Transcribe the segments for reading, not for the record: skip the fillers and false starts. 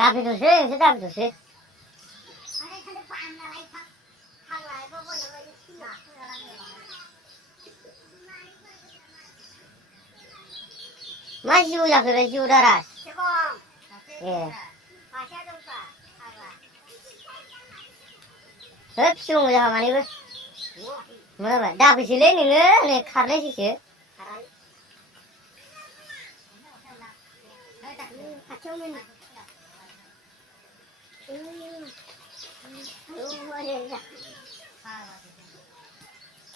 Tapi tu sih, sedap tu sih. Masih udah sudah sudah ras. Ya. Hep siung udah mana ibu? Mana? Dah bisi leni ni karne sih sih.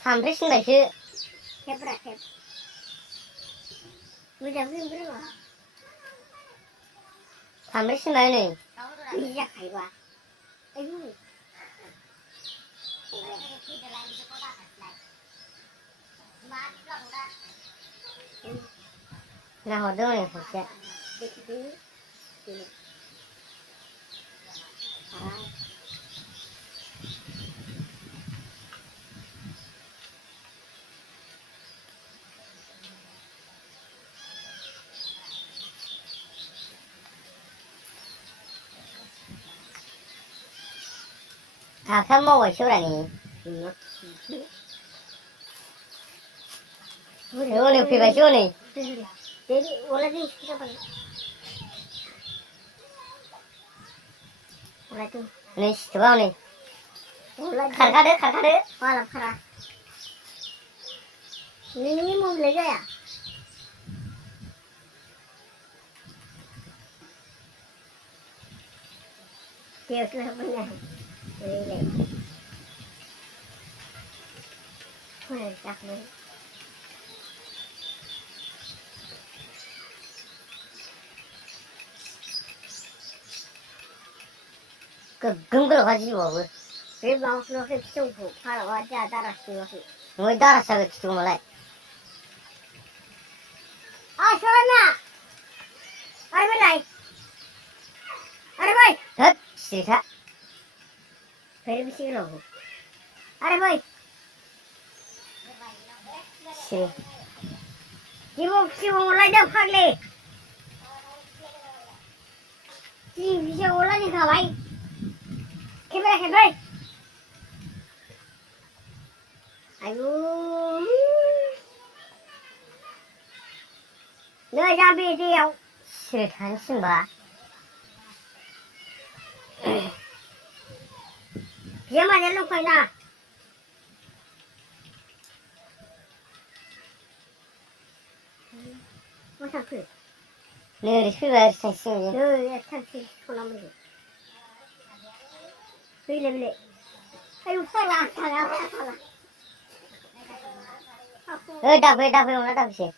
Sampai sini sih. Kepra kep. Udah film berapa? Sampai sini ni. Iya kaiwa. Ayu. Nah, hodong ni macam. Kakak mau macam ni. Oh ni pergi macam ni. Jadi, olah ni siapa? Olah tu. Ni siapa ni? Olah. Kakak deh. Malam kerah. Ni mau belajar ya? Dia tu apa ni? Boleh tak ni? Genggal haji bawa. Saya bangsa nak cuci, kalau wajah darah cuci. Mau darah saya cuci mulai. Ah, sana. Ada belai. Ada boy. Hah, sih. Very busy logo. Ada boy. Sih. Cium mulai dah kali. Cium bisa mulai ni kawai. Kebay. Ayu. Nửa ra bì tiêu. Sự thắng sinh bà. Phía mà đến lúc phải nào. Có thằng khử. Nửa đi phía vào sạch sinh. Nửa thằng khử không làm gì. Bile. Ayo salah. Dah, ona dah sih.